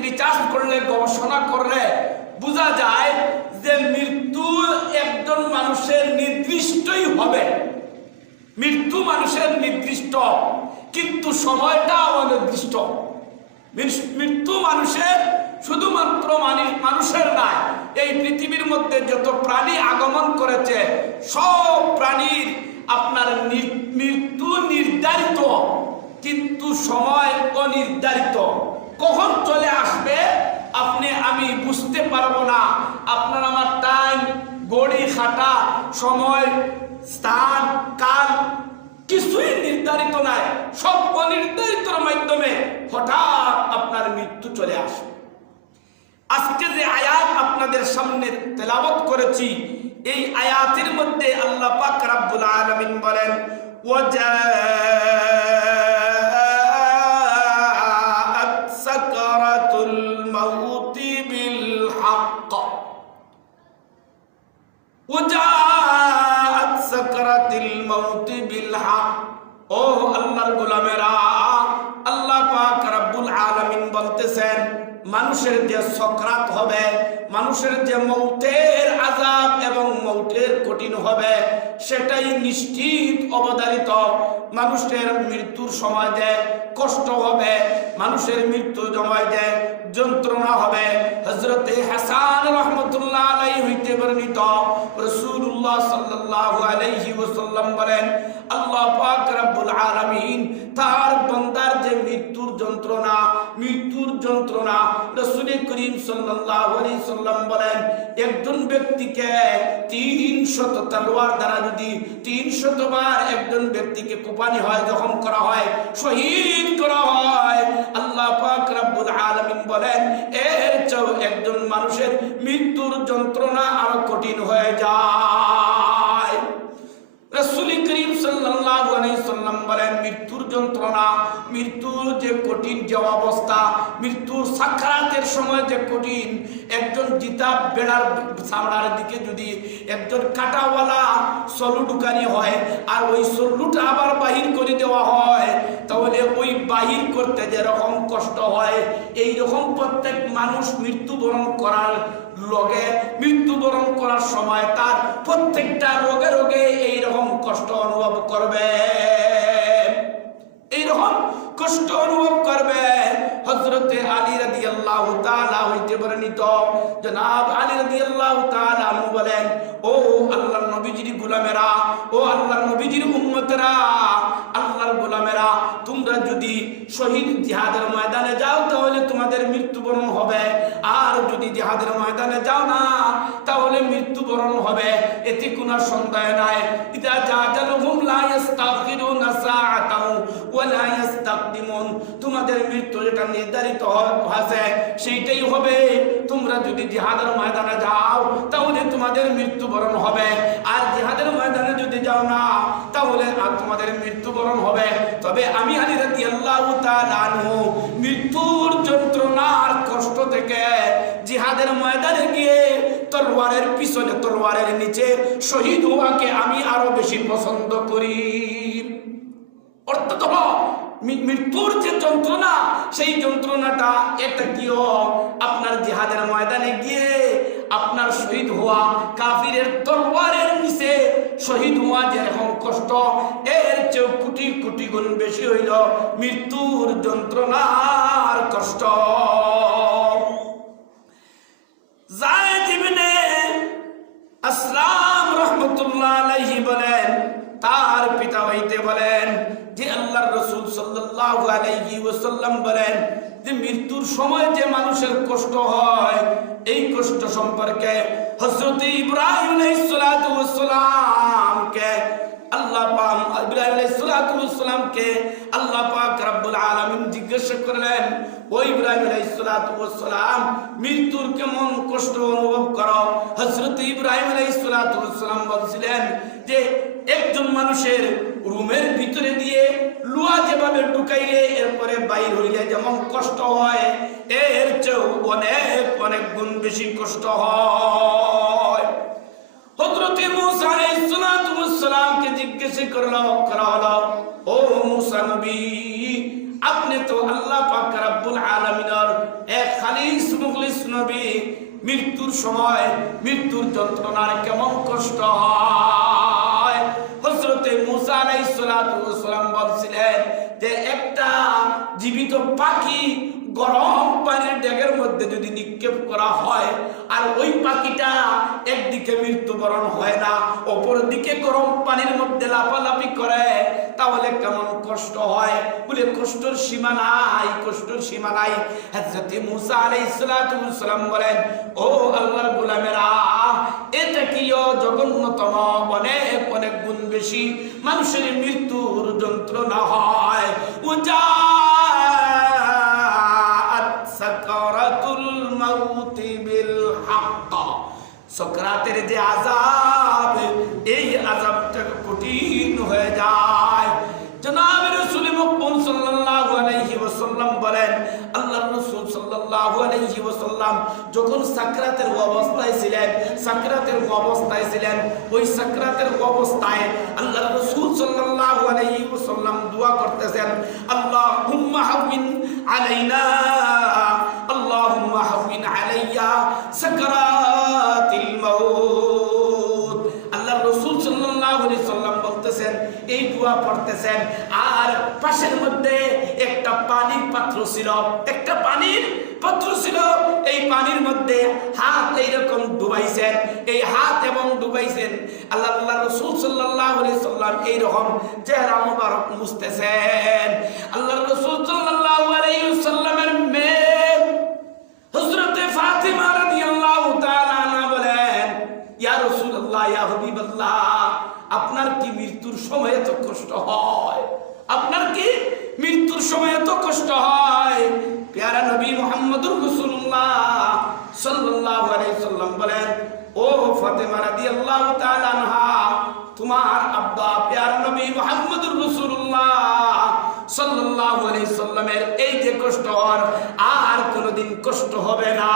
Recharge করলে, গবেষণা করলে বোঝা যায় যে মৃত্যু একজন মানুষের নির্দিষ্টই হবে। মৃত্যু মানুষের নির্দিষ্ট, কিন্তু সময়টা অনির্দিষ্ট। মৃত্যু মানুষের শুধুমাত্র মানি- মানুষের নয়, এই পৃথিবীর মধ্যে যত প্রাণী আগমন করেছে, সব প্রাণীর আপনার মৃত্যু নির্ধারিত, কিন্তু সময় অনির্ধারিত। কখন চলে আসবে, আপনি, আমি বুঝতে পারব না। আপনার আমার টাইম গড়ি খাটা সময়, স্থান, কাল, কিছুই নির্ধারিত নাই। সব অনির্ধারিত মাধ্যমে হঠাৎ আপনার মৃত্যু চলে আসবে। আজকে যে আয়াত আপনাদের সামনে তেলাবত করেছি, এই আয়াতের মধ্যে আল্লাহ পাক রাব্বুল আলামিন বলেন, ওয়া الموت بالحق ও আল্লাহর গোলামেরা আল্লাহ পাক রব্বুল আলামিন বলতেছেন মানুষের যে সক্রাত হবে, মানুষের যে মৌতের আজাব এবং মৌতের কঠিন হবে, সেটাই নিশ্চিত অবধারিত। মানুষের মৃত্যুর সময় যে কষ্ট হবে, মানুষের মৃত্যু জমায় যে যন্ত্রণা হবে হজরতে হাসান রহমতুল্লাহ আলাই হইতে বর্ণিত। রসুল্লাহ সাল্লাল্লাহু আলাইহি ওয়াসাল্লাম বলেন, আল্লাহ পাক রব্বুল আলামিন তার বান্দার যে মৃত্যুর যন্ত্রণা মৃত্যুর যন্ত্রণা রসুল করিম সাল্লাম বলেন, একজন ব্যক্তিকে তিন শত তলোয়ার দ্বারা যদি তিন শতবার একজন ব্যক্তিকে কোপানি হয়, জখম করা হয়, শহীদ করা হয়, আল্লাহ রব্বুল আলামিন বলেন, এর চেয়েও একজন মানুষের মৃত্যুর যন্ত্রণা আরও কঠিন হয়ে যায়। সাল্লাম বলেন, মৃত্যুর যন্ত্রণা, মৃত্যুর যে কঠিন যে অবস্থা, মৃত্যুর সাক্ষাতের সময় যে কঠিন, একজন জিতা বেড়ার সামড়ার দিকে যদি একজন কাটাওয়ালা সলু ঢুকানি হয় আর ওই সল্লুটা আবার বাহির করে দেওয়া হয়, তাহলে ওই বাহির করতে যেরকম কষ্ট হয় এই রকম প্রত্যেক মানুষ মৃত্যুবরণ করার লগে, মৃত্যুবরণ করার সময় তার প্রত্যেকটা রোগে রোগে এইরকম কষ্ট অনুভব করবে। অনুভব করবে হজরতে আলী রাদি আল্লাহ হইতে বর্ণিত। জনাব আলী রাদি আল্লাহ বলেন, ও আল্লাহর নবীজির গুলামেরা, ও আল্লাহর নবীজির উম্মতেরা, আল্লাহর তোমরা যদি শহীদ জিহাদের ময়দানে যাও, তাহলে তোমাদের মৃত্যুবরণ হবে। আর যদি জিহাদের ময়দানে যাও না, তাহলে মৃত্যুবরণ হবে। এতে কোনো সন্দেহ নাই। জাজালুহুম লা ইস্তাগফিরুনা তোমাদের মৃত্যু যেটা নির্ধারিত আছে সেইটাই হবে। তোমরা যদি জিহাদের ময়দানে যাও, তাহলে তোমাদের মৃত্যুবরণ হবে। আর জিহাদের ময়দানে যদি যাও না, তাহলে আর তোমাদের মৃত্যুবরণ হবে। তবে আমি আলী তাআলা আনহু, মৃত্যুর যন্ত্রণার কষ্ট থেকে জিহাদের ময়দানে গিয়ে তলোয়ারের পিছনে, তলোয়ারের নিচে শহীদ হওয়াকে আমি আরও বেশি পছন্দ করি। অর্থাৎ মৃত্যুর যে যন্ত্রণা, সেই যন্ত্রণাটা এটা কিও আপনার জিহাদের ময়দানে গিয়ে আপনার শহীদ হওয়া কাফিরের তরবারের নিচে শহীদ হওয়া যে এখন কষ্ট, এর চেয়েও কোটি কোটি গুণ বেশি হইল মৃত্যুর যন্ত্রণার কষ্ট জায়েদ ইবনে আসলাম রহমতুল্লাহ আলাইহি বলেন তার পিতা হইতে বলেন যে আল্লাহর রসুল বলেন যে মৃত্যুর সময় যে মানুষের কষ্ট হয়, এই কষ্ট সম্পর্কে হযরত ইব্রাহিম আলাইহিস সালাতু ওয়াস সালামকে আল্লাহ আল্লাহ পাক রব্বুল জিজ্ঞাসা করলেন মৃত্যুর কেমন কষ্ট অনুভব করো? হযরত ইব্রাহিম বলছিলেন যে, একজন মানুষের রুমের ভিতরে দিয়ে লুয়া যেভাবে ঢুকাইলে এরপরে বাইর হইলে যেমন কষ্ট হয়, এর চেয়েও অনেক অনেক গুণ বেশি কষ্ট হয়। আপনি তো আল্লাহ এক মৃত্যুর সময় মৃত্যুর যন্ত্রণার কেমন কষ্ট হয়? মুসা বলছিলেন যে একটা জীবিত পাখি গরম পানির ডেগের মধ্যে যদি নিক্ষেপ করা হয়, আর ওই পাখিটা একদিকে মৃত্যুবরণ হয় না অপর দিকে গরম পানির মধ্যে লাফালাফি করে, তাহলে কেমন কষ্ট হয়? বলে, কষ্টর সীমা নাই, কষ্টর সীমা নাই। হযরত মুসা আলাইহিস সালাতু ওয়াস সালাম বলেন, ও আল্লাহর গোলামেরা এটা কি জঘন্যতম অনেক অনেক গুণ বেশি। মানুষের মৃত্যুর যন্ত্রণা হয়। হক সকরাতের যে আযাব ওয়াসাল্লাম যখন সাকরাতের অবস্থায় ছিলেন, সাকরাতের অবস্থায় ছিলেন, ওই সাকরাতের অবস্থায় আল্লাহর রাসূল সাল্লাল্লাহু আলাইহি দোয়া করতেছেন হাওমিন আলাইনা হাওমিন আলাইয়া সাকরাতিল মাউত। আল্লাহ রসুল সাল্লাম বলতেছেন, এই দোয়া পড়তেছেন, আর পাশের মধ্যে একটা পানির পাত্র ছিল, একটা পানির পাত্র ছিল, এই পানির মধ্যে হাত এইরকম ডুবাইছেন, এই হাত এবং ডুবাইছেন। আল্লাহ আল্লাহ রসুল আলাইহি সাল্লাম এইরকম চেহারা মুবারক মুছতেছেন। আল্লাহ রসুল আলাইহি সাল্লামের মেয়ে হযরতে ফাতিমা রাদিয়াল্লাহু তাআলা বলেন, ইয়া রাসূলুল্লাহ, ইয়া হাবিবাল্লাহ আপনার কি মৃত্যুর সময় এত কষ্ট হয়? আপনার কি মৃত্যুর সময় এত কষ্ট হয়? পেয়ারা নবী মুহাম্মদুর সাল্লাম বলেন, ও ফাতেমা তোমার আব্বা পেয়ারা নবী মুহাম্মদুর রাসূলুল্লাহ সাল্লাল্লাহু আলাইহি সাল্লামের এই যে কষ্ট আর কোনোদিন কষ্ট হবে না।